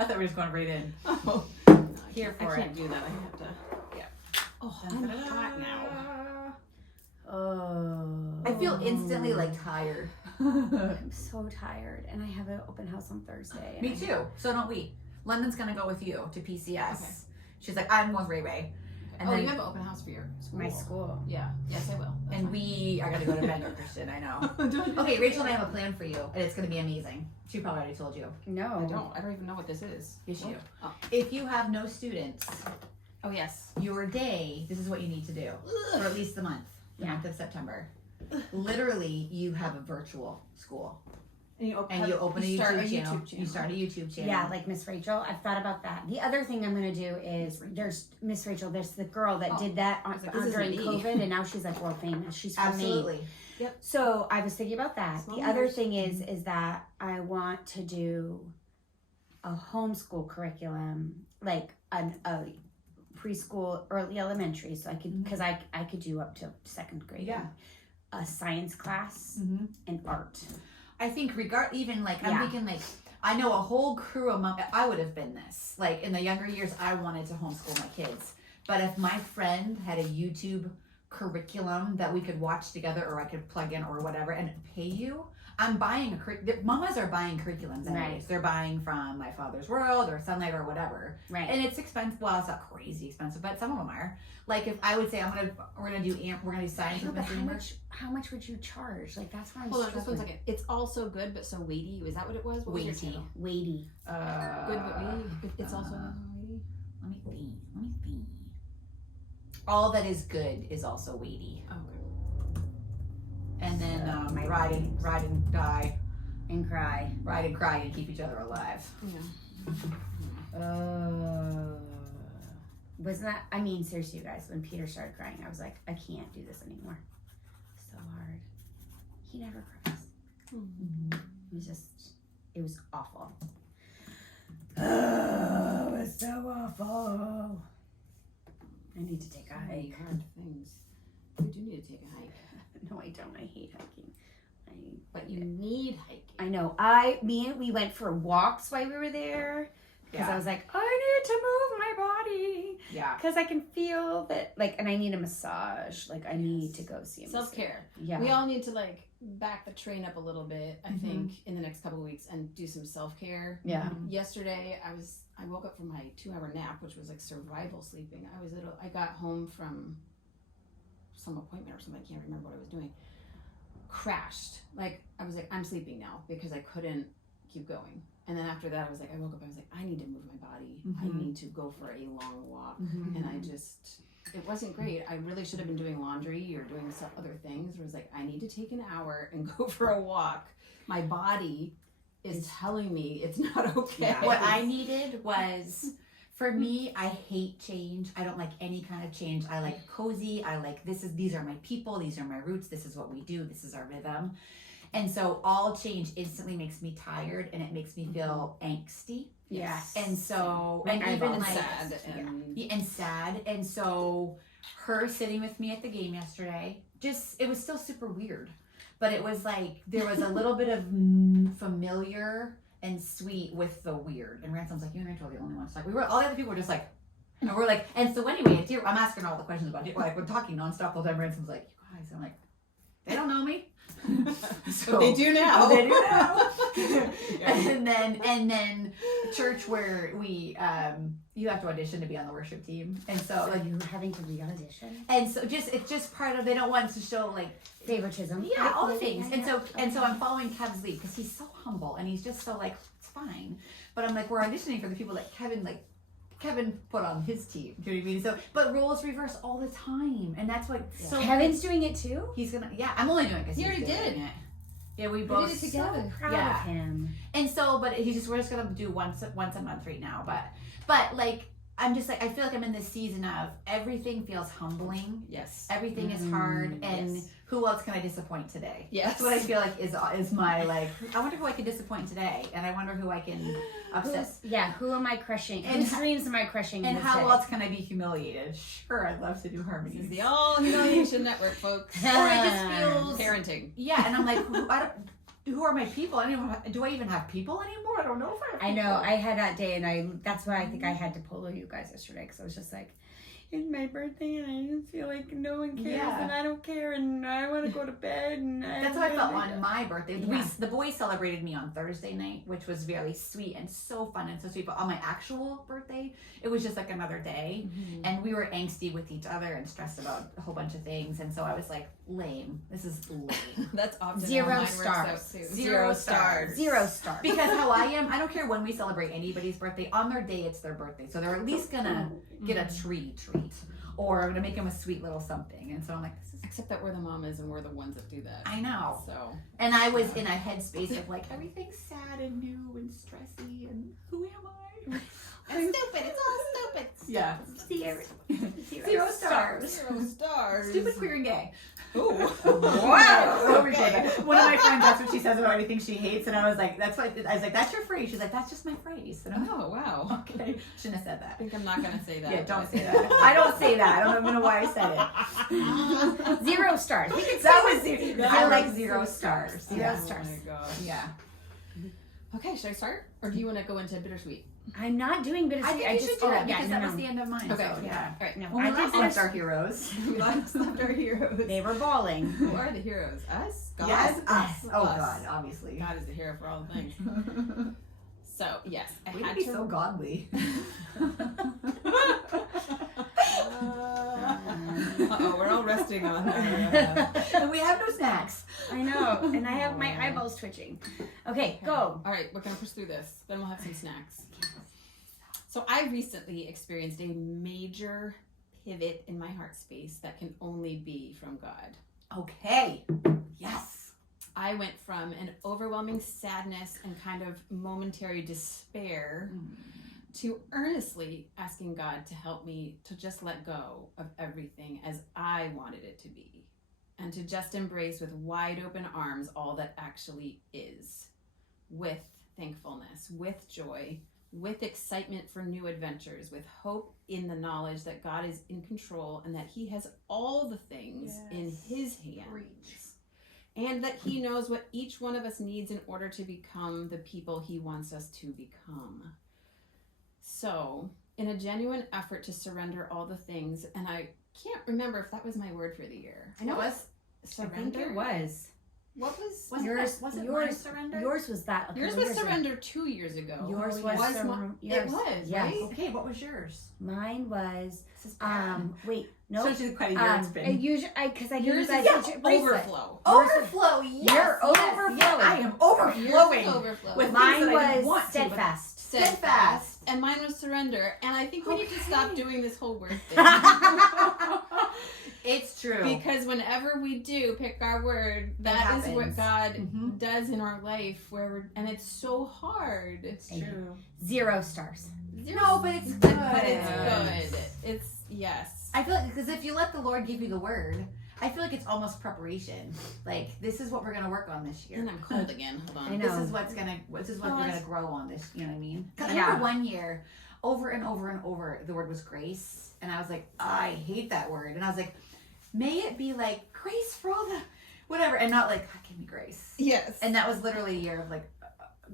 I thought we were just going right in. Oh, Here for I it. can't do that. I have to. Yeah. Oh, I'm hot now. Oh. I feel instantly like tired. I'm so tired, and I have an open house on Thursday. Me too. So don't we. London's gonna go with you to PCS. Okay. She's like, I'm going with Ray Ray. And then you have an open house for your school. My school. Yeah. Yes, I will. That's and fine. I gotta go to Bender, Christian. I know. Okay, Rachel and I have a plan for you, and it's gonna be amazing. She probably already told you. No, I don't even know what this is. Yes, you. Oh. If you have no students, Oh yes. your day. This is what you need to do for at least the month of September. Literally, you have a virtual school. And you open a YouTube channel. You start a YouTube channel. Yeah, like Miss Rachel. I've thought about that. The other thing I'm going to do is there's Miss Rachel. There's the girl that did that during COVID, and now she's like world famous. She's from Absolutely. Maine. Yep. So I was thinking about that. The other thing is that I want to do a homeschool curriculum, like a preschool, early elementary, so I could because I could do up to second grade. Yeah. A science class and art. I think I'm thinking like, I know a whole crew of mom. I would have been this. Like in the younger years, I wanted to homeschool my kids. But if my friend had a YouTube curriculum that we could watch together, or I could plug in or whatever and pay you, I'm buying mamas are buying curriculums anyways. Right. They're buying from My Father's World or Sunlight or whatever. Right. And it's expensive. Well, it's not crazy expensive, but some of them are. Like if I would say we're gonna do science. But how much would you charge? Like that's what I'm. Hold on, just 1 second. It's also good, but so weighty. Was that what it was? What was your title? Weighty. Good but weighty. It's also weighty. Let me think. All that is good is also weighty. Okay. And then ride and die. And cry. Ride and cry and keep each other alive. Yeah. Wasn't that, I mean, seriously, you guys, when Peter started crying, I was like, I can't do this anymore. So hard. He never cries. Mm-hmm. It was awful. Oh, it was so awful. I need to take a hike. Hard things. You do need to take a hike. No, I don't. I hate hiking. But you need hiking. I know. We went for walks while we were there. Because I was like, I need to move my body. Yeah. Because I can feel that, and I need a massage. I need to go see a massage. Self-care. Yeah. We all need to, back the train up a little bit, I think, in the next couple of weeks and do some self-care. Yeah. Yesterday, I woke up from my 2-hour nap, which was survival sleeping. I got home from some appointment or something. I can't remember what I was doing. Crashed. I was like, I'm sleeping now because I couldn't keep going. And then after that, I woke up, I need to move my body. I need to go for a long walk. And it wasn't great. I really should have been doing laundry or doing some other things. It was I need to take an hour and go for a walk. My body is telling me it's not okay. Yeah. What I needed was, for me, I hate change. I don't like any kind of change. I like cozy. I like these are my people. These are my roots. This is what we do. This is our rhythm. And so all change instantly makes me tired, and it makes me feel angsty. Yes. And so, and even sad. And sad. And so her sitting with me at the game yesterday, it was still super weird. But it was there was a little bit of familiar and sweet with the weird. And Ransom's like, you and Rachel are the only ones. All the other people were just and we're and so anyway, I'm asking all the questions about it. We're talking nonstop all the time. Ransom's like, you guys, I'm like, they don't know me. So they do now. They do now. And then church where we you have to audition to be on the worship team, and so you're having to re-audition. And so it's just part of, they don't want to show favoritism. Yeah, all the things. And so I'm following Kev's lead because he's so humble and he's just so it's fine. But I'm we're auditioning for the people that Kevin put on his team. Do you know what I mean? So, but roles reverse all the time, and that's what. Yeah. So Kevin's doing it too. He's gonna. Yeah, I'm only doing it because he already did it. Yeah, we both did it together. So proud of him. And so, but we're just gonna do once a month right now. But I'm just I feel I'm in this season of everything feels humbling. Yes. Everything is hard, and who else can I disappoint today? Yes. That's what I feel is my I wonder who I can disappoint today, and I wonder who I can upset. Who am I crushing? And whose dreams am I crushing? And how else can I be humiliated? Sure, I'd love to do harmonies. This is the All Humiliation Network, folks. Or it just feels parenting. Yeah, and I'm who are my people? Do I even have people anymore? I don't know if I have people. I know. I had that day, and that's why I think I had to pull you guys yesterday, because I was just like, it's my birthday, and I just feel like no one cares, and I don't care, and I want to go to bed. And that's how I felt on my birthday. Yeah. The boys celebrated me on Thursday night, which was very sweet and so fun and so sweet. But on my actual birthday, it was just like another day, and we were angsty with each other and stressed about a whole bunch of things. And so I was like, lame. This is lame. That's often Zero stars. Zero stars. 0 stars. Because how I am, I don't care when we celebrate anybody's birthday. On their day, it's their birthday, so they're at least gonna get a treat, or I'm gonna make them a sweet little something. And so I'm like, this is. Except that we're the mamas and we're the ones that do that. I know. So. And I was in a headspace of like, everything's sad and new and stressy, and who am I? I'm stupid. It's all stupid. Yeah. Zero stars. 0 stars. Stupid, queer, and gay. Ooh. Wow. Okay. One of my friends, that's what she says about anything she hates, and I was like, that's your phrase. She's like, that's just my phrase. And I'm like, Oh, wow. okay. Shouldn't have said that. I think I'm not going to say that. Yeah, don't say that. I don't say that. I don't even know why I said it. 0 stars. We could That say was zero. I I like like 0 stars. Zero Yeah. stars. Oh, my gosh. Yeah. Okay, should I start? Or do you want to go into bittersweet? I'm not doing I bittersweet. think you should do that because that was no. the end of mine. Okay, So, yeah. All right. No, When we I last did left this. our heroes. We left our heroes. They were bawling. Who are the heroes? Us? God? Yes, us. Oh Us. God, obviously. God is the hero for all the things. So, yes, I We had would be to... so godly. Uh-oh, we're all resting on our... And we have no snacks. I know, and I have my eyeballs twitching. Okay, go. All right, we're going to push through this. Then we'll have some snacks. So I recently experienced a major pivot in my heart space that can only be from God. Okay. Yes. I went from an overwhelming sadness and kind of momentary despair to earnestly asking God to help me to just let go of everything as I wanted it to be, and to just embrace with wide open arms all that actually is, with thankfulness, with joy, with excitement for new adventures, with hope in the knowledge that God is in control and that He has all the things in His hands. And that He knows what each one of us needs in order to become the people He wants us to become. So, in a genuine effort to surrender all the things, and I can't remember if that was my word for the year. I know it was surrender. I think it was. What was Yours mine surrender? Yours was that. yours? Was surrender 2 years ago. Yours was was yours. it was Yes. right. Okay, what was yours? Mine was This is bad. wait, no. Shows you the kind of year it's been. Usually, because I gave Yours you guys is a bracelet. overflow. Overflow, yes. You're overflowing. Yes, I am Yours overflowing. is overflow. With Mine things that I didn't was want to, but- steadfast. Steadfast. And mine was surrender. And I think we need to stop Okay. doing this whole word thing. It's true. Because whenever we do pick our word, that is happens. what God Mhm. does in our life, and it's so hard. It's Thank you. true. 0 stars. No, but it's good. But it's good. It's yes. I feel like, because if you let the Lord give you the word, I feel like it's almost preparation. Like, this is what we're gonna work on this year. And I'm cold again. Hold on. I know. This is what we're gonna grow on this. You know what I mean? Because I Yeah. remember one year, over and over and over, the word was grace, and I was like, I hate that word, and I was like, may it be like grace for all the whatever, and not like God give me grace. Yes. And that was literally a year of like,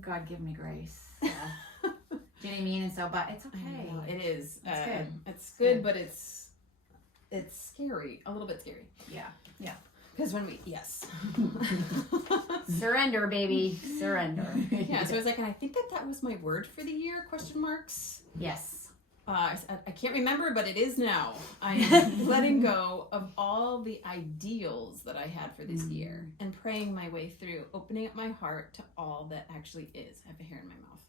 God give me grace. Yeah. Do you know what I mean? And so, but it's okay. It is. It's good. It's good, but it's scary. A little bit scary. Yeah. Because when we yes. Surrender, baby. Surrender. Yeah. So I was like, and I think that was my word for the year? Question marks. Yes. I can't remember, but it is now. I am letting go of all the ideals that I had for this year and praying my way through, opening up my heart to all that actually is. I have a hair in my mouth.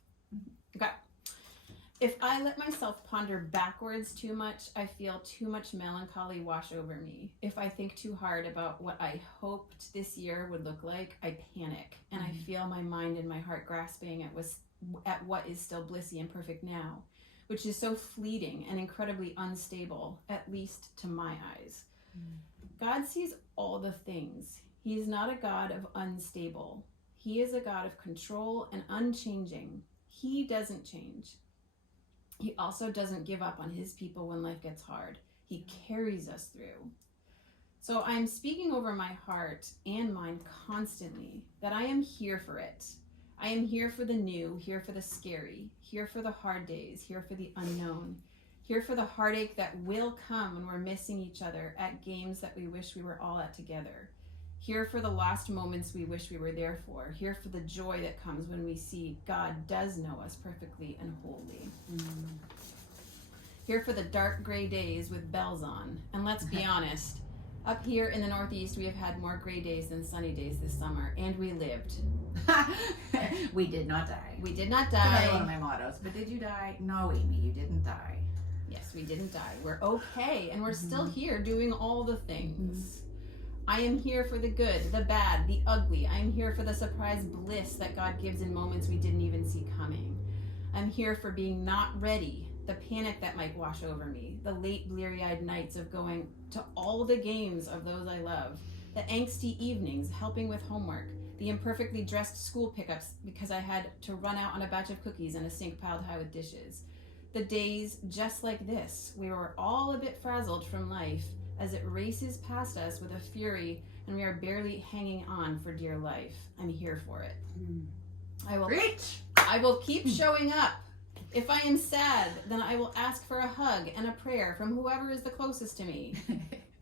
Okay. If I let myself ponder backwards too much, I feel too much melancholy wash over me. If I think too hard about what I hoped this year would look like, I panic and I feel my mind and my heart grasping at what is still blissy and perfect now, which is so fleeting and incredibly unstable, at least to my eyes. God sees all the things. He is not a God of unstable. He is a God of control and unchanging. He doesn't change. He also doesn't give up on his people when life gets hard. He carries us through. So I'm speaking over my heart and mind constantly that I am here for it. I am here for the new, here for the scary, here for the hard days, here for the unknown, here for the heartache that will come when we're missing each other at games that we wish we were all at together. Here for the lost moments we wish we were there for. Here for the joy that comes when we see God does know us perfectly and wholly. Here for the dark gray days with bells on. And let's be honest, up here in the Northeast, we have had more gray days than sunny days this summer, and we lived. We did not die. We did not That's die. one of my mottos. But did you die? No, Amy, you didn't die. Yes, we didn't die. We're okay, and we're still here doing all the things. I am here for the good, the bad, the ugly. I am here for the surprise bliss that God gives in moments we didn't even see coming. I'm here for being not ready, the panic that might wash over me, the late bleary-eyed nights of going to all the games of those I love, the angsty evenings helping with homework, the imperfectly dressed school pickups because I had to run out on a batch of cookies and a sink piled high with dishes. The days just like this, we were all a bit frazzled from life as it races past us with a fury and we are barely hanging on for dear life. I'm here for it. I will keep showing up. If I am sad, then I will ask for a hug and a prayer from whoever is the closest to me.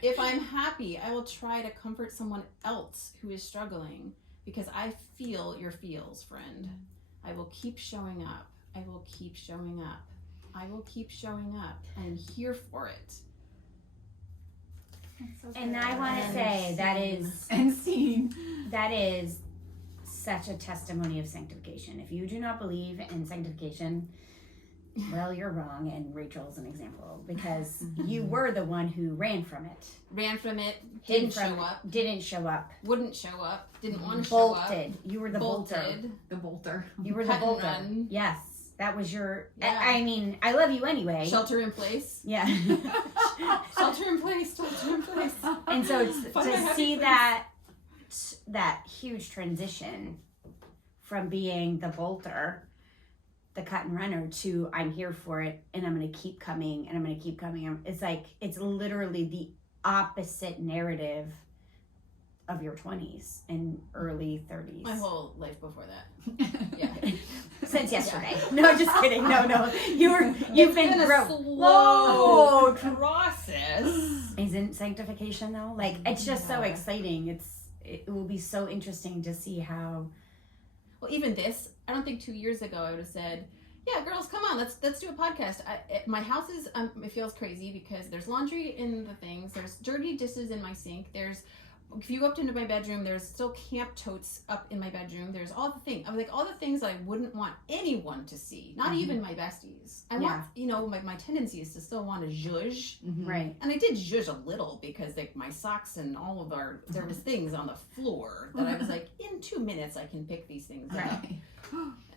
If I'm happy, I will try to comfort someone else who is struggling because I feel your feels, friend. I will keep showing up. I will keep showing up. I will keep showing up. I'm here for it. So And I want to say that is such a testimony of sanctification. If you do not believe in sanctification, well, you're wrong, and Rachel's an example because you were the one who ran from it. Didn't show up, wouldn't show up, didn't want to show up. Bolted. You were the bolter. The bolter. You were the Cut and bolter. run. Yes, that was your. Yeah. I mean, I love you anyway. Shelter in place. Yeah. Shelter in place. And so it's Find my to happy see place. that huge transition from being the bolter, the cut and runner, to I'm here for it and I'm going to keep coming and I'm going to keep coming. It's like, it's literally the opposite narrative of your 20s and early 30s. My whole life before that. Yeah. Since yesterday. Yeah. No, just kidding. No. You've been a slow process. Isn't sanctification though? Like, it's just so exciting. It will be so interesting to see how. Well, even this, I don't think 2 years ago I would have said, yeah, girls, come on, let's do a podcast. My house is, it feels crazy because there's laundry in the things, there's dirty dishes in my sink, if you go up into my bedroom, there's still camp totes up in my bedroom, there's all the things, all the things that I wouldn't want anyone to see, not even my besties. I want, my tendency is to still want to zhuzh. Right. And I did zhuzh a little because my socks and all of there was things on the floor that I was like, in 2 minutes I can pick these things up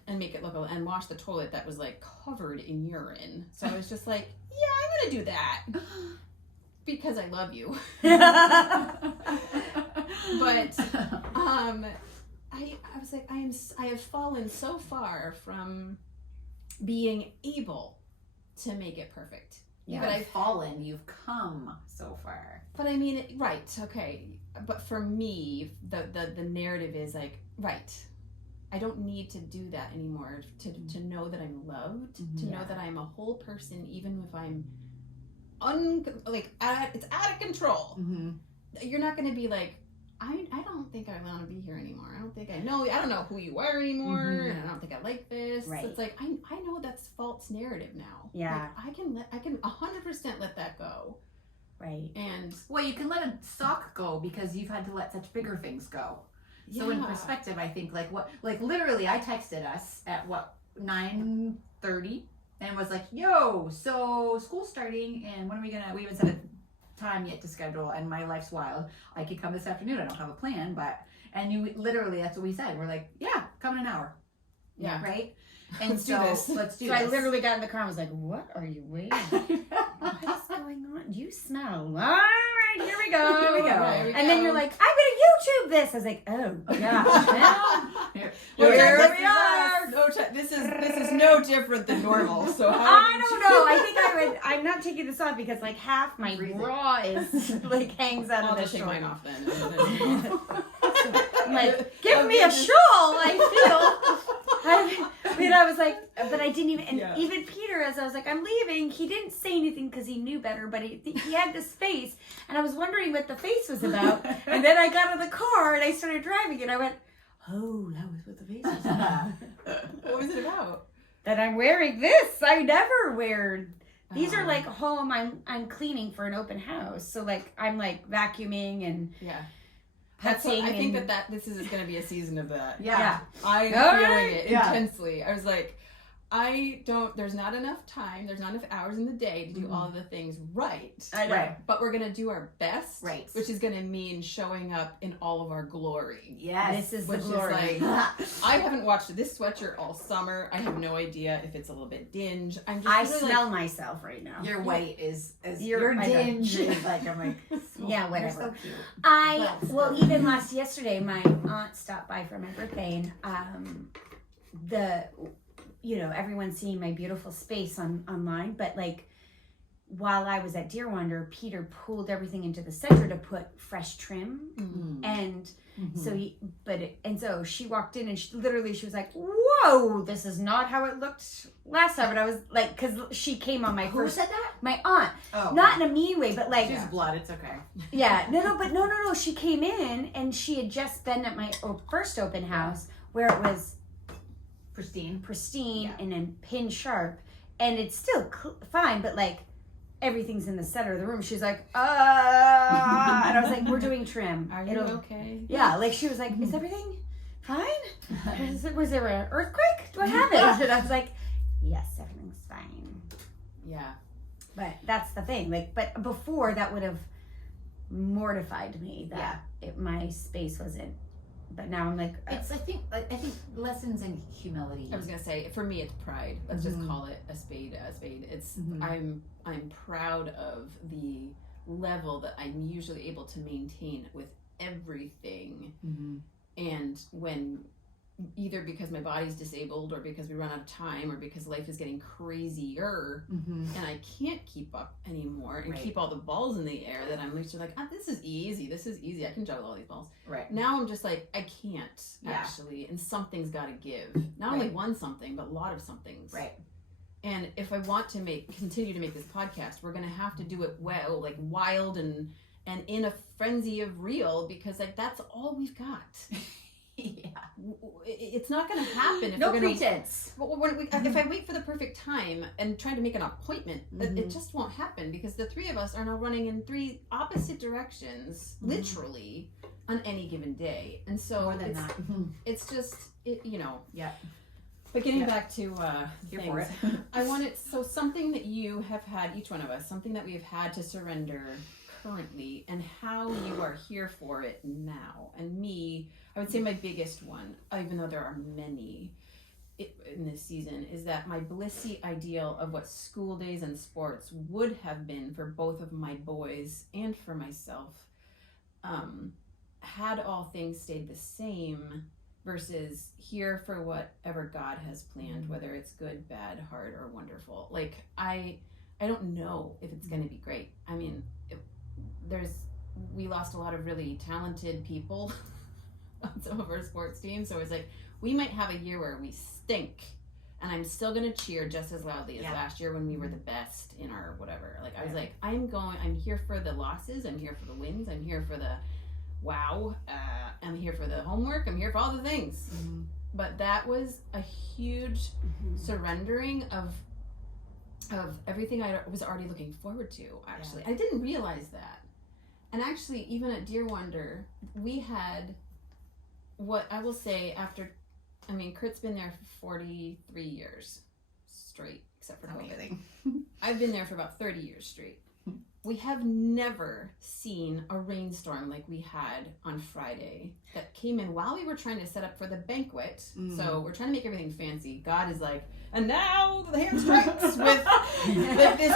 and make it look, and wash the toilet that was covered in urine. So I was just like, yeah, I'm gonna do that because I love you. But I was like, I have fallen so far from being able to make it perfect. Yeah, but I've fallen. You've come so far. But I mean, right? Okay. But for me, the narrative is right. I don't need to do that anymore to know that I'm loved, to know that I'm a whole person, even if I'm it's out of control. You're not going to be like, I don't think I want to be here anymore. I don't know who you are anymore. And I don't think I like this. Right. It's like, I know that's false narrative now. Yeah. I can 100% let that go. Right. And well, you can let a sock go because you've had to let such bigger things go. So in perspective, I think literally I texted us at 9:30 and was like, yo, so school's starting and when are we haven't set a time yet to schedule and my life's wild. I could come this afternoon. I don't have a plan, and you literally, that's what we said. We're like, yeah, come in an hour. Yeah. Right? And let's do this. I literally got in the car and was like, what are you waiting? What is going on? You smell. All right, here we go. Here we go. And then you're like, I'm going to YouTube this. I was like, oh, gosh. Here This we is are. This is no different than normal. So I don't know. I think I'm not taking this off because like half my bra is like hangs out I'll of the just take short. mine off then. I'm like, give me a shawl. I was like, but I didn't even. And even Peter, as I was like, I'm leaving. He didn't say anything because he knew better. But he had this face, and I was wondering what the face was about. And then I got out of the car and I started driving, and I went, oh, that was what the face was about. What was it about? That I'm wearing this. I never wear. These are like home. I'm cleaning for an open house, so like I'm like vacuuming and That's what, I think and, this is going to be a season of that. Yeah. I'm feeling it intensely. I was like, there's not enough time, there's not enough hours in the day to do all of the things right. I know. Right. But we're going to do our best. Right. Which is going to mean showing up in all of our glory. Yes. This is Which the glory. is like, I haven't watched this sweatshirt all summer. I have no idea if it's a little bit dinge. I smell myself right now. Your white is Your dinge. Like, I'm like, yeah, whatever. You're so cute. Well, even yesterday, my aunt stopped by for my birthday, and everyone's seeing my beautiful space online, but like while I was at Deer Wonder, Peter pulled everything into the center to put fresh trim, and so she walked in and she was like, "Whoa, this is not how it looked last time." And I was like, because she came on my Who first. said that? My aunt. Oh, not in a mean way, but like she's blood. It's okay. Yeah, no. She came in and she had just been at my first open house where it was pristine, and then pin sharp, and it's still fine, but like everything's in the center of the room. She's like, and I was like, we're doing trim. Are you okay? Yeah, like she was like, is everything fine? Was there an earthquake? Do I have it? And I was like, yes, everything's fine. Yeah. But that's the thing. Like, but before that would have mortified me that my space wasn't. But now I'm like, it's I think lessons in humility. I was gonna say, for me, it's pride. Let's just call it a spade. It's I'm proud of the level that I'm usually able to maintain with everything. And when either because my body's disabled or because we run out of time or because life is getting crazier and I can't keep up anymore and keep all the balls in the air, that I'm literally like, this is easy, I can juggle all these balls. Right. Now I'm just like, I can't actually, and something's got to give. Not only one something, but a lot of somethings. Right. And if I want to continue to make this podcast, we're going to have to do it well, like wild and in a frenzy of real, because like that's all we've got. It's not going to happen if no we're gonna, pretense. If I wait for the perfect time and try to make an appointment, it just won't happen, because the three of us are now running in three opposite directions, literally, on any given day. And so it's just, Yeah. But getting back to Here things, for it. I wanted, something that you have had, each one of us, something that we have had to surrender currently, and how you are here for it now. And me, I would say my biggest one, even though there are many in this season, is that my blissy ideal of what school days and sports would have been for both of my boys and for myself, had all things stayed the same, versus here for whatever God has planned, whether it's good, bad, hard, or wonderful. Like, I don't know if it's going to be great. I mean, we lost a lot of really talented people on some of our sports teams, so it's like, we might have a year where we stink, and I'm still going to cheer just as loudly as last year when we were the best in our whatever. Like, I was like, I'm here for the losses, I'm here for the wins, I'm here for the I'm here for the homework, I'm here for all the things. But that was a huge surrendering of everything I was already looking forward to, actually. I didn't realize that. And actually, even at Deer Wonder, we had what I will say Kurt's been there for 43 years straight, except for COVID. I've been there for about 30 years straight. We have never seen a rainstorm like we had on Friday that came in while we were trying to set up for the banquet. So we're trying to make everything fancy. God is like, and now the hand strikes with this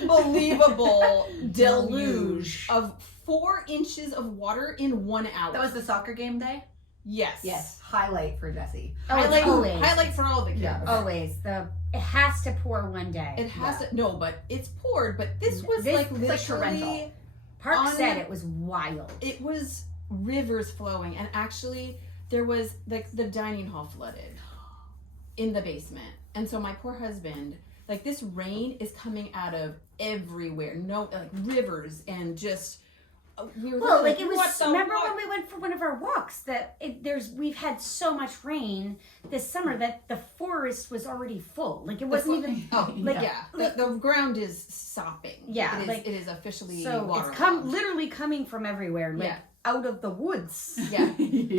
unbelievable deluge of 4 inches of water in 1 hour. That was the soccer game day? Yes. Highlight for Jessie. Highlight for all the kids. Yeah. Always. It has to pour one day. It has to. No, but it's poured. But this was like literally. Park said it was wild. It was rivers flowing, and actually there was like the dining hall flooded in the basement, and so my poor husband, like this rain is coming out of everywhere. No, like rivers and just. We were like it was. Remember when we went for one of our walks? We've had so much rain this summer that the forest was already full. Like it wasn't even. The ground is sopping. Yeah, it is officially. So it's literally coming from everywhere. Like out of the woods. Yeah.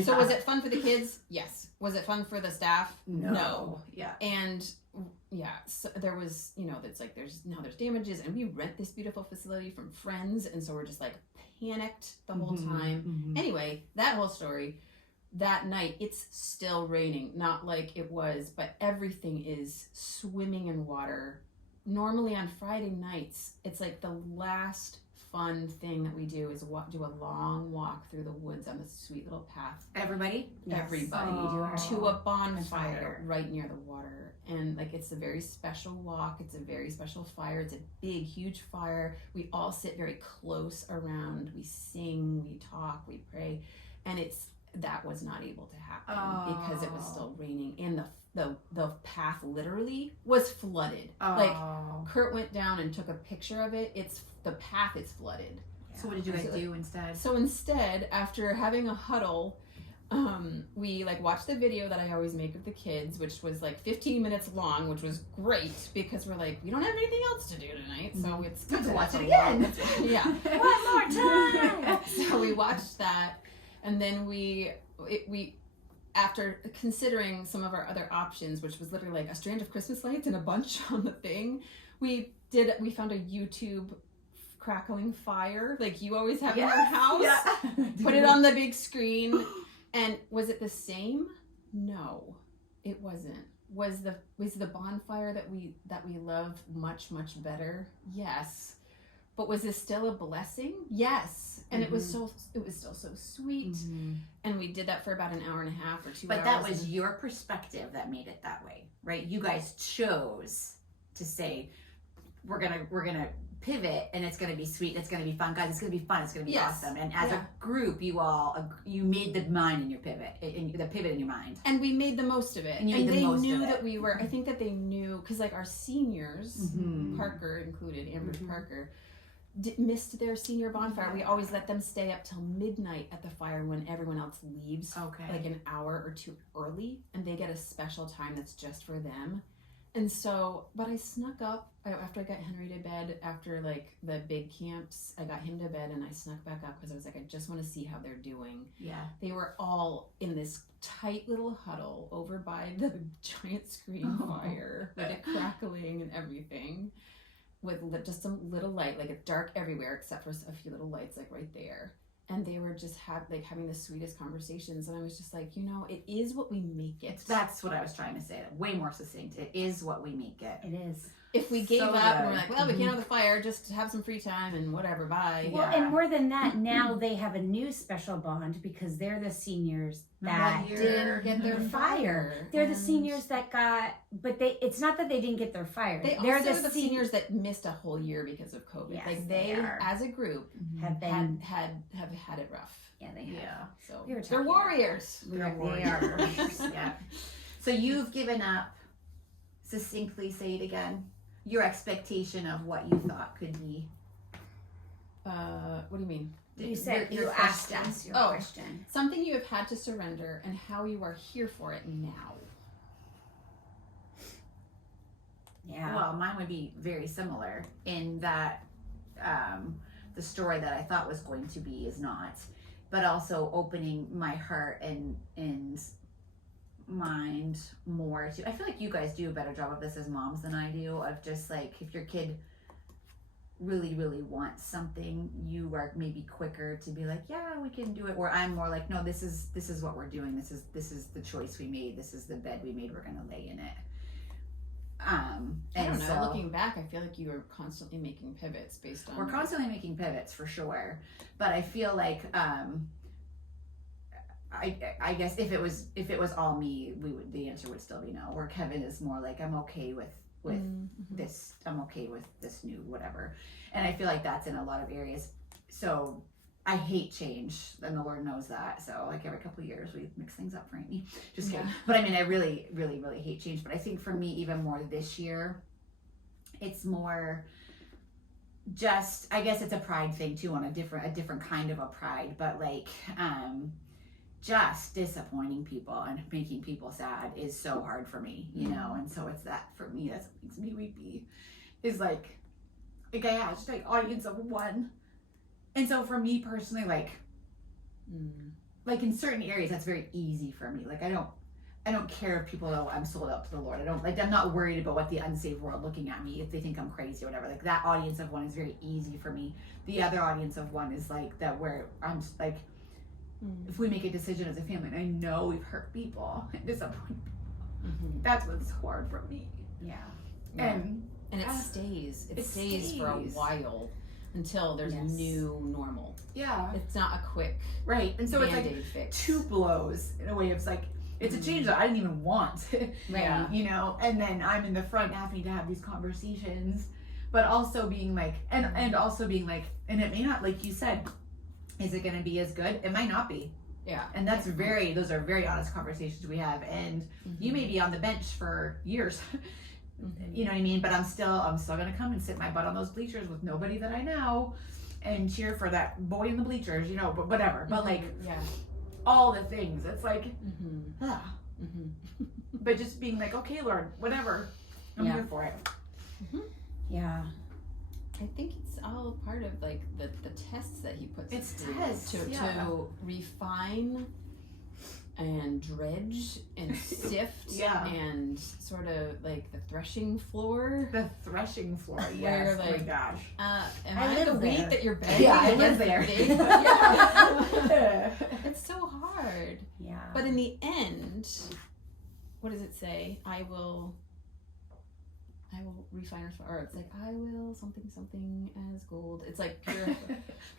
So was it fun for the kids? Yes. Was it fun for the staff? No. Yeah. And so there was, that's like there's damages, and we rent this beautiful facility from friends, and so we're just like panicked the whole time. Mm-hmm. Anyway, that whole story, that night it's still raining, not like it was, but everything is swimming in water. Normally on Friday nights, it's like the last fun thing that we do is do a long walk through the woods on this sweet little path. Everybody? Yes. Everybody. To a bonfire right near the water. And like it's a very special walk. It's a very special fire. It's a big, huge fire. We all sit very close around. We sing, we talk, we pray. And that was not able to happen because it was still raining. And the path literally was flooded. Like Kurt went down and took a picture of it. The path is flooded. Yeah. So what did you guys do instead? So instead, after having a huddle, we like watched the video that I always make of the kids, which was like 15 minutes long, which was great because we're like, we don't have anything else to do tonight, so it's good to watch it again. Yeah. One more time. So we watched that, and then we after considering some of our other options, which was literally like a strand of Christmas lights and a bunch on the thing, we found a YouTube crackling fire like you always have in your house. Yeah. Put it on the big screen. And was it the same? No, it wasn't. Was the bonfire that we love much better? Yes. But was this still a blessing? Yes. And it was still so sweet. Mm-hmm. And we did that for about an hour and a half or 2 hours. But that was your perspective that made it that way, right? You guys chose to say we're gonna pivot, and it's gonna be sweet, and it's gonna be fun, guys. It's gonna be fun. It's gonna be awesome. And as a group, you made the mind in your pivot, the pivot in your mind, and we made the most of it. And they knew that we were. I think that they knew because like our seniors, Parker included, Amber Parker, missed their senior bonfire. We always let them stay up till midnight at the fire when everyone else leaves, like an hour or two early, and they get a special time that's just for them. And so, but I snuck up after I got Henry to bed, after like the big camps, I got him to bed and I snuck back up because I was like, I just want to see how they're doing. Yeah. They were all in this tight little huddle over by the giant screen fire with it crackling and everything, with just some little light, like it's dark everywhere except for a few little lights like right there. And they were just having the sweetest conversations. And I was just like, it is what we make it. That's what I was trying to say. Way more succinct. It is what we make it. It is. If we gave up and we're like, well, we can't have the fire, just have some free time and whatever, bye. Well, and more than that, now they have a new special bond because they're the seniors that didn't get their fire. They're the seniors that it's not that they didn't get their fire. They're the seniors that missed a whole year because of COVID. Yes, like they as a group, have had it rough. Yeah, they have. Yeah. So they're warriors. They are warriors. Yeah. So you've given up, succinctly say it again, your expectation of what you thought could be. What do you mean? You said you asked us your question. Something you have had to surrender and how you are here for it now. Yeah. Well, mine would be very similar in that the story that I thought was going to be is not, but also opening my heart and mind more to. I feel like you guys do a better job of this as moms than I do, of just like if your kid really wants something, you are maybe quicker to be like, yeah, we can do it, or I'm more like, no, this is what we're doing, this is the choice we made, this is the bed we made, we're gonna lay in it. I don't know. Looking back, I feel like you were constantly making pivots based on. We're constantly making pivots for sure, but I feel like I guess if it was all me, the answer would still be no. Where Kevin is more like, I'm okay with this. I'm okay with this new whatever, and I feel like that's in a lot of areas. So I hate change, and the Lord knows that. So like every couple of years we mix things up for Amy. Just kidding. But I mean, I really, really, really hate change. But I think for me, even more this year, it's more just, I guess it's a pride thing too, on a different kind of a pride. But like, just disappointing people and making people sad is so hard for me, you know. And so it's that for me, that's what makes me weepy. Is like I have just like audience of one. And so for me personally, like in certain areas, that's very easy for me. Like I don't care if people know I'm sold out to the Lord. I'm not worried about what the unsaved world looking at me, if they think I'm crazy or whatever. Like that audience of one is very easy for me. The other audience of one is like that where I'm just like, if we make a decision as a family, and I know we've hurt people and disappointed people, that's what's hard for me. Yeah. And it stays. It stays for a while. Until there's a new normal. Yeah. It's not a quick And so it's like fix. 2 blows in a way. It's like, it's a change that I didn't even want. You know, and then I'm in the front having to have these conversations, but also being like, and also being like, and it may not, like you said, is it going to be as good? It might not be. Yeah. And those are very honest conversations we have. And you may be on the bench for years. You know what I mean? But I'm still gonna come and sit my butt on those bleachers with nobody that I know and cheer for that boy in the bleachers, you know, but whatever. But like all the things. It's like but just being like, okay, Lord, whatever. I'm here for it. Yeah. I think it's all part of like the tests that he puts it's through tests to refine and dredge and sift and sort of like the threshing floor. The threshing floor, yes. Where, like, oh my gosh. Am I the wheat that you're begging? Yeah, I live there. It's so hard. Yeah. But in the end, what does it say? I will refine or it's like I will something as gold. It's like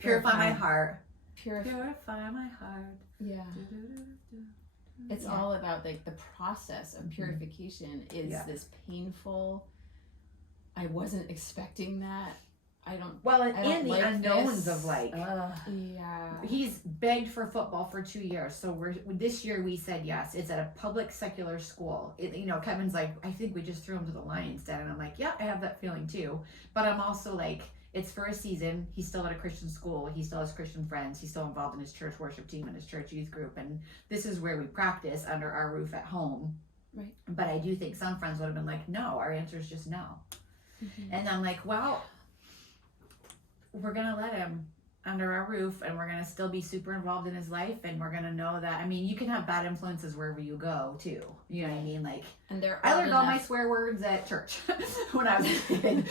purify my heart. Purify my heart. Yeah. It's all about like the process of purification is this painful. I wasn't expecting that. And the unknowns of like, he's begged for football for 2 years. So this year we said yes. It's at a public secular school. You know, Kevin's like, I think we just threw him to the Lions Den, and I'm like, yeah, I have that feeling too. But I'm also like, it's for a season. He's still at a Christian school. He still has Christian friends. He's still involved in his church worship team and his church youth group. And this is where we practice under our roof at home. Right. But I do think some friends would have been like, no, our answer is just no. And I'm like, well, we're going to let him under our roof, and we're going to still be super involved in his life, and we're going to know that, I mean, you can have bad influences wherever you go too, you know what I mean? Like, and I learned all my swear words at church when I was a kid.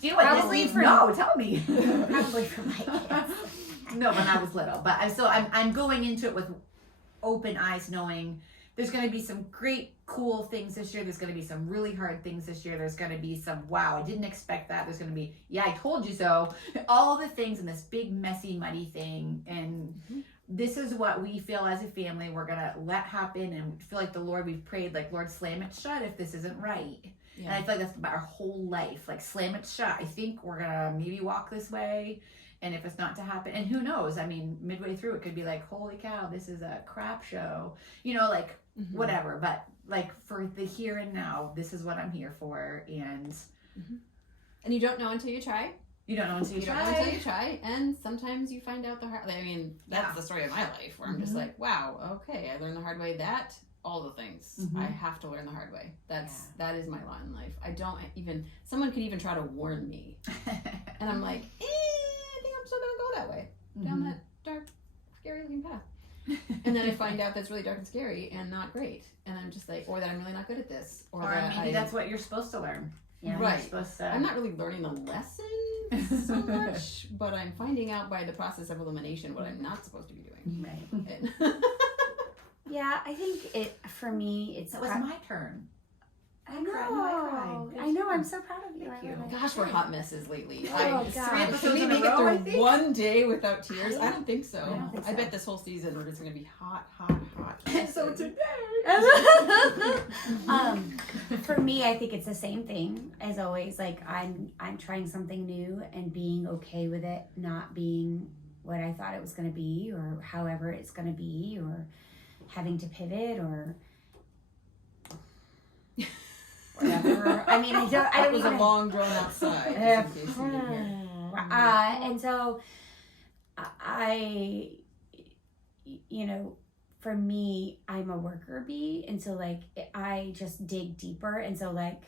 Do you know what this means? No, tell me. Probably for my kids. No, when I was little, but I'm going into it with open eyes, knowing there's going to be some great, cool things this year. There's going to be some really hard things this year. There's going to be some, wow, I didn't expect that. There's going to be, yeah, I told you so. All the things in this big, messy, muddy thing. And this is what we feel as a family we're going to let happen. And we feel like the Lord, we've prayed, like, Lord, slam it shut if this isn't right. Yeah. And I feel like that's about our whole life. Like, slam it shut. I think we're going to maybe walk this way. And if it's not to happen, and who knows? I mean, midway through, it could be like, holy cow, this is a crap show. You know, like, whatever. But, like, for the here and now, this is what I'm here for. And you don't know until you try. You don't know until you try. Don't know until you try. And sometimes you find out the hard way. I mean, that's the story of my life, where I'm just like, wow, okay, I learned the hard way. All the things. I have to learn the hard way. That is my lot in life. I don't even, someone could even try to warn me. And I'm like, I think I'm still going to go that way. Down that dark, scary looking path. And then I find out that's really dark and scary and not great. And I'm just like, or that I'm really not good at this. Or that maybe that's what you're supposed to learn. Yeah, right. I'm not really learning the lesson so much, but I'm finding out by the process of elimination what I'm not supposed to be doing. Right. Yeah, I think for me, it's... That was my turn. I know. cried. I know. I'm so proud of you. Thank I you. love it. Gosh, we're hot messes lately. Oh, I gosh. 3 Three episodes episodes in in a a row, row, I I think? think? One day without tears? I don't think so. I don't think I so. bet this whole season we're just gonna be hot, hot, hot. And so today. For me, I think it's the same thing as always. Like I'm trying something new and being okay with it not being what I thought it was going to be, or however it's going to be, or having to pivot, or whatever. I mean, I don't. That was even, a long drawn out sigh. Just in case you didn't hear. and so I, you know, for me, I'm a worker bee, and so like I just dig deeper, and so like,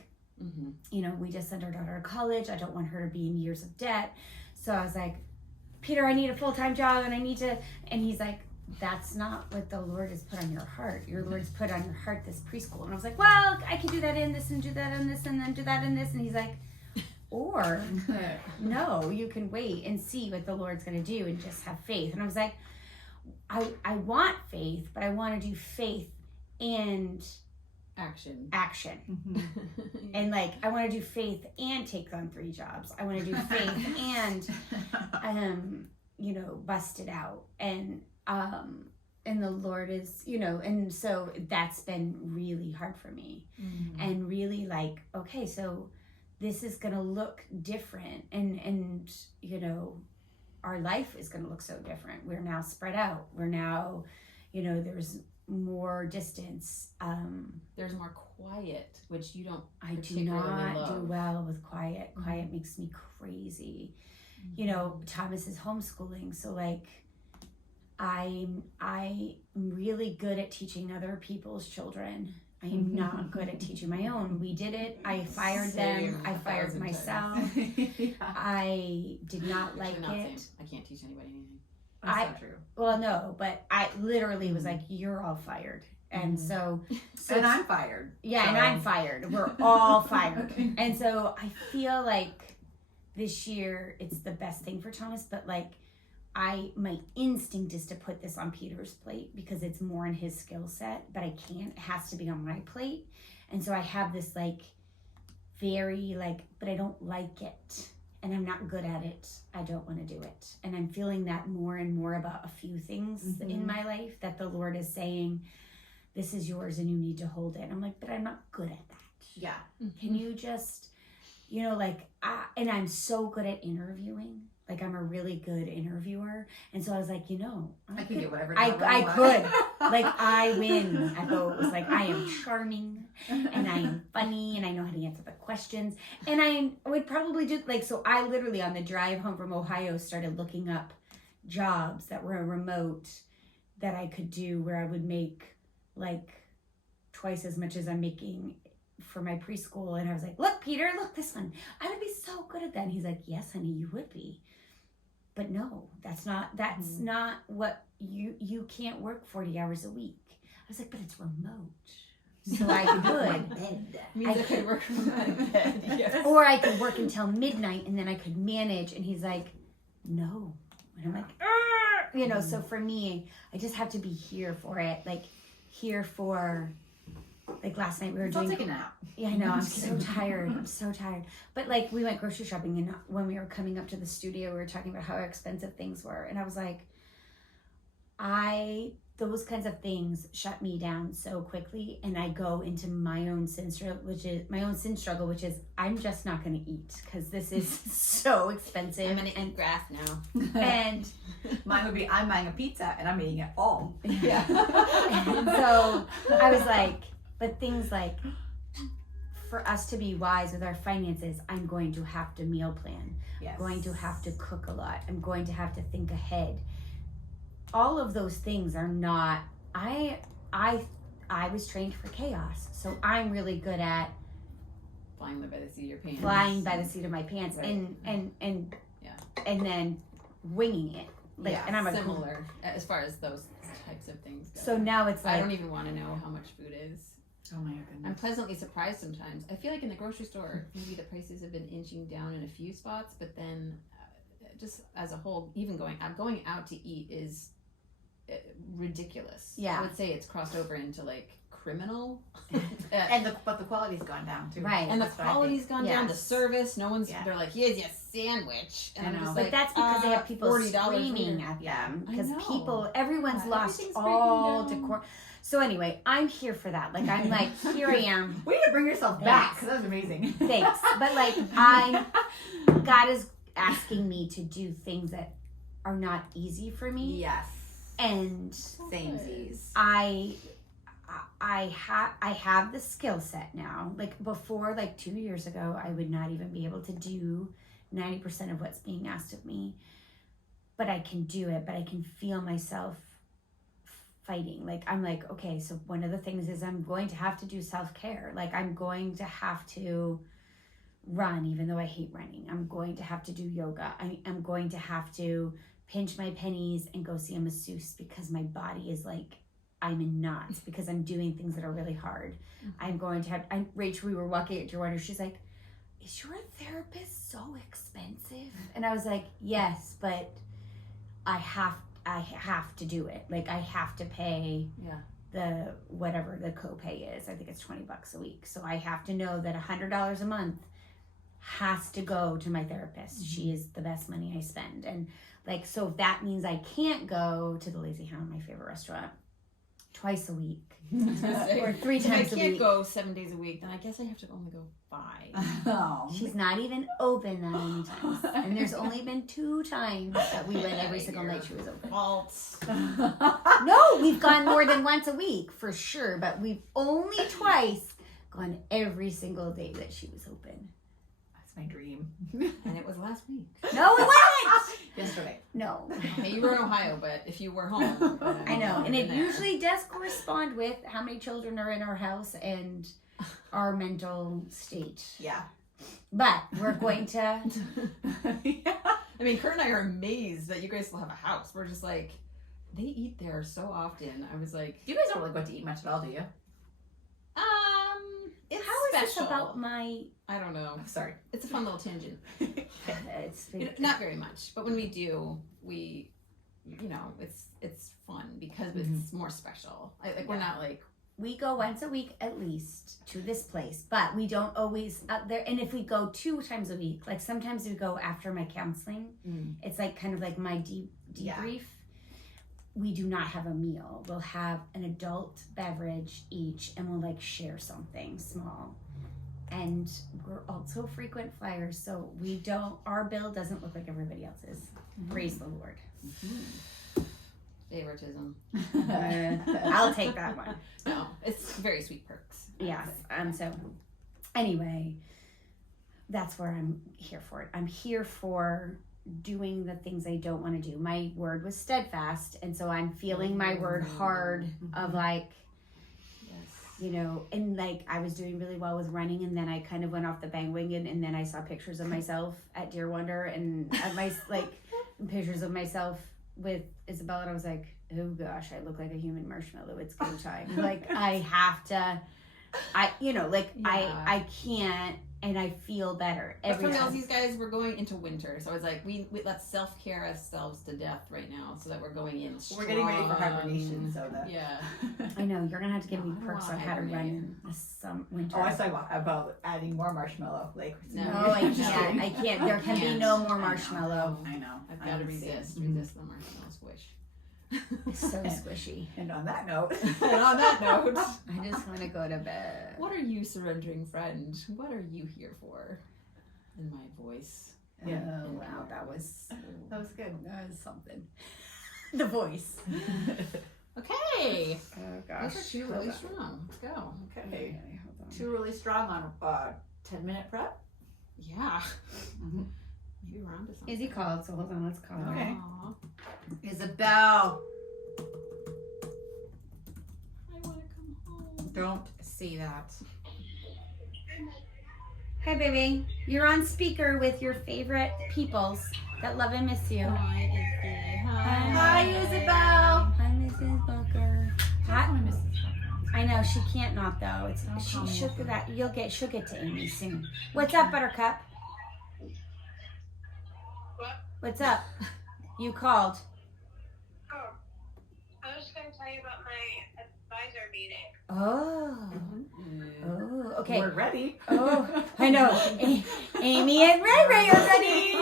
you know, we just sent our daughter to college. I don't want her to be in years of debt, so I was like, Peter, I need a full-time job, and I need to, and he's like, that's not what the Lord has put on your heart. Your Lord's put on your heart this preschool, and I was like, well, I can do that in this, and do that in this, and then do that in this, and he's like, or no, you can wait and see what the Lord's going to do and just have faith. And I was like, I want faith, but I want to do faith and Action. And like, I want to do faith and take on 3 jobs. I want to do faith and, you know, bust it out. And the Lord is, you know, and so that's been really hard for me. And really like, okay, so this is going to look different. And, you know, our life is going to look so different. We're now spread out. We're now, you know, there's more distance. There's more quiet, which you don't. I do not do well with quiet. Quiet makes me crazy. You know, Thomas is homeschooling, so like I'm really good at teaching other people's children. I am not good at teaching my own. We did it. I fired them. I fired myself. I did not like it. I can't teach anybody anything. That's not true. Well, no, but I literally was like, you're all fired. And so and I'm fired. Yeah, so. and I'm fired. We're all fired. And so I feel like this year it's the best thing for Thomas, but like my instinct is to put this on Peter's plate because it's more in his skill set, but I can't. It has to be on my plate. And so I have this like very like, but I don't like it. And I'm not good at it. I don't want to do it. And I'm feeling that more and more about a few things in my life that the Lord is saying, this is yours and you need to hold it. I'm like, but I'm not good at that. Yeah. Can you just, you know, like, and I'm so good at interviewing. Like, I'm a really good interviewer. And so I was like, you know, I can get whatever. I could. Like, I win at those. Like, I am charming and I am funny and I know how to answer the questions. And I would probably do, like, so I literally on the drive home from Ohio started looking up jobs that were remote that I could do where I would make like twice as much as I'm making for my preschool. And I was like, look, Peter, look, this one. I would be so good at that. And he's like, yes, honey, you would be. But no, that's not what you can't work 40 hours a week. I was like, but it's remote. So I could. I could work from my bed. Yes. Or I could work until midnight and then I could manage. And he's like, no. And I'm like, argh! You know, so for me, I just have to be here for it. Like here for, like last night we were Don't take a nap. Yeah, I know. I'm so tired. I'm so tired. But like we went grocery shopping and when we were coming up to the studio, we were talking about how expensive things were. And I was like, those kinds of things shut me down so quickly. And I go into my own sin struggle, which is I'm just not going to eat because this is so expensive. I'm going to eat grass now. And mine would be I'm buying a pizza and I'm eating it all. Yeah. And so I was like, but things like for us to be wise with our finances, I'm going to have to meal plan. Yes. I'm going to have to cook a lot. I'm going to have to think ahead. All of those things are not, I was trained for chaos. So I'm really good at flying by the seat of your pants. Flying by the seat of my pants. Right. And then winging it. Like, yeah, and I'm similar as far as those types of things go. So now it's like I don't even want to know how much food is. Oh my goodness. I'm pleasantly surprised sometimes. I feel like in the grocery store, maybe the prices have been inching down in a few spots, but then just as a whole, even going out to eat is ridiculous. Yeah. I would say it's crossed over into like criminal. But the quality's gone down too. Right. And the That's what I quality's gone down. The Yes. service, no one's. Yeah. They're like, here's your sandwich, and I I'm know. just But like, that's because they have people $40 screaming later. at Yeah. them. I Because know. everyone's Yeah, lost everything's all breaking down. decor. So anyway, I'm here for that. Like, I'm like, here I am. Way to bring yourself back, because that was amazing. Thanks. But like, God is asking me to do things that are not easy for me. Yes. And Samesies. I have the skill set now. Like before, like 2 years ago, I would not even be able to do 90% of what's being asked of me. But I can do it, but I can feel myself fighting. Like I'm like, okay, so one of the things is I'm going to have to do self-care. Like I'm going to have to run, even though I hate running. I'm going to have to do yoga. I'm going to have to pinch my pennies and go see a masseuse because my body is like, I'm in knots because I'm doing things that are really hard. I'm going to have, Rachel, we were walking at Deerwater, she's like, is your therapist so expensive? And I was like, yes, but I have to do it. Like I have to pay the, whatever the copay is. I think it's $20 a week. So I have to know that $100 a month has to go to my therapist. She is the best money I spend. And like, so if that means I can't go to the Lazy Hound, my favorite restaurant, twice a week or 3 times a week. If I can't go 7 days a week, then I guess I have to only go 5. Oh. She's not even open that many times. And there's only been 2 times that we went every single night she was open. Fault. No, we've gone more than once a week for sure, but we've only twice gone every single day that she was open. That's my dream. And it was last week. No, it wasn't! Yesterday. No. Hey, you were in Ohio, but if you were home. I know, and it there. usually does correspond with how many children are in our house and our mental state. Yeah. But we're going to. Yeah. I mean, Kurt and I are amazed that you guys still have a house. We're just like, they eat there so often. I was like, You guys don't really go to eat much at all, do you? it's How is special. this about my? I don't know. I'm sorry. It's a fun little tangent. It's Not very much, but when we do, we, it's fun because it's more special. We're not like. We go once a week at least to this place, but we don't always up there. And if we go 2 times a week, like sometimes we go after my counseling. It's like kind of like my debrief. Yeah. We do not have a meal. We'll have an adult beverage each, and we'll like share something small. And we're also frequent flyers, so we don't. Our bill doesn't look like everybody else's. Praise the Lord. Favoritism. I'll take that one. No, it's very sweet perks. Yes. So anyway, that's where I'm here for it. I'm here for doing the things I don't want to do. My word was steadfast, and so I'm feeling my word hard of like, and like I was doing really well with running, and then I kind of went off the bandwagon, and then I saw pictures of myself at Deer Wonder and at my pictures of myself with Isabella, and I was like, oh gosh, I look like a human marshmallow. It's go time. Like I have to, I can't, and I feel better But every for time. these guys, we're going into winter, so I was like, we let's self-care ourselves to death right now, so that we're going in strong. We're getting ready for hibernation, so that. Yeah. I know you're gonna have to give me No, I don't perks on wanna how to run hibernate. in some winter. Oh, I was talking about adding more marshmallow. Like, No. No, I can't. I can't. There can be no more marshmallow. I know. I've got to resist the marshmallow squish. It's so squishy. And on that note, And on that note, I just want to go to bed. what are you, surrendering friend? What are you here for? In my voice. Yeah. Oh wow, that was good. that was something. The voice. Okay. Oh gosh. Those are 2 really strong. Let's go. Okay. Hold on. 2 really strong on 10-minute prep. Yeah. Maybe we're onto something. Izzy called, so hold on, let's call her. Okay. Aw. Isabel, I want to come home. don't say that. Hi baby, you're on speaker with your favorite peoples that love and miss you. Hi, Izzy. Hi, Isabel. Hi, Mrs. Bunker. Hi. Mrs. I know she can't not though. It's Don't she call me she'll up. do that. She'll get to Amy soon. What's up, Buttercup? What? What's up? You called. Oh, tell you about my advisor meeting. Oh. Oh, okay. We're ready. Oh, I know. Amy and Ray Ray are ready.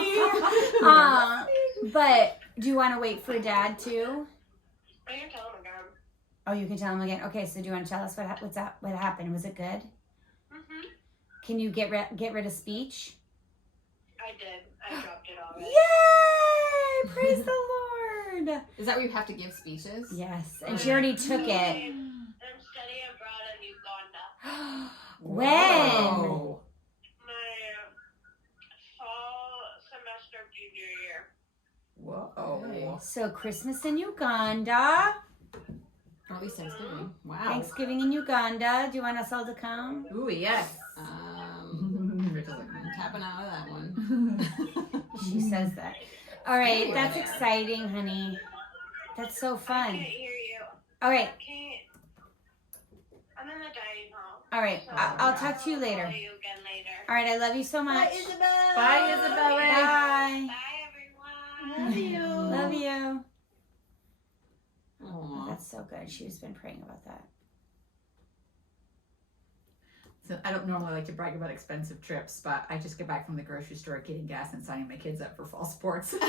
But do you want to wait for Dad too? I can tell him again. Oh, you can tell him again. Okay, so do you want to tell us what happened? Was it good? Mhm. Can you get rid of speech? I did. I dropped it already. Yay! Praise the Lord. Is that where you have to give speeches? Yes, and she already took it. I'm studying abroad in Uganda. When? Whoa. My fall semester of junior year. Whoa. So Christmas in Uganda, Or at least Thanksgiving. Wow. Thanksgiving in Uganda. Do you want us all to come? Ooh, yes. I'm tapping out of that one. She says that. All right, that's exciting, honey. That's so I fun. can't hear you. All right, I can't. I'm in the dining hall. all right. So I'll talk to you later. I'll call you again later. All right, I love you so much. Bye, Isabel. Bye, Isabel. Bye. Bye, everyone. Love you. Love you. Aw. That's so good. She's been praying about that. So I don't normally like to brag about expensive trips, but I just get back from the grocery store getting gas and signing my kids up for fall sports. We're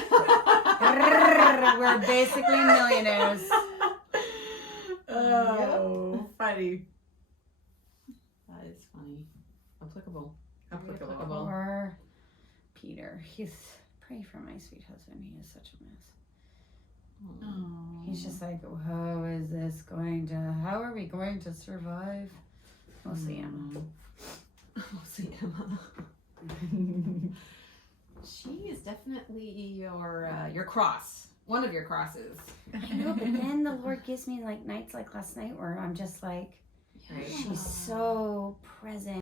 basically millionaires. Oh, funny. That is funny. Applicable. Applicable. Or Peter. Pray for my sweet husband. He is such a mess. Oh. He's just like, how are we going to survive? We'll see him. We'll see Emma. She is definitely your cross. One of your crosses. I know, but then the Lord gives me like nights like last night where I'm just like, Right. she's so present.